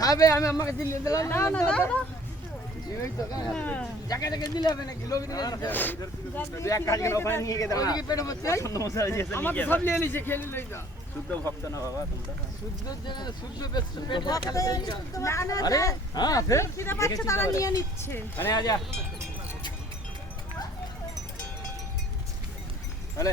খাবে আমি আমাকে দিলে দিলাম। না না না না। শুদ্ধ ভক্ত না বাবা তোমরা। শুদ্ধ শুদ্ধ। আরে হ্যাঁ ফের তারা নিয়ে নিচ্ছে। আরে আজা আরে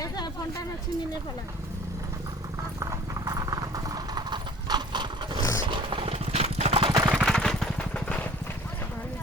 দেখো ফোনটা হচ্ছে নিলে ফেলা।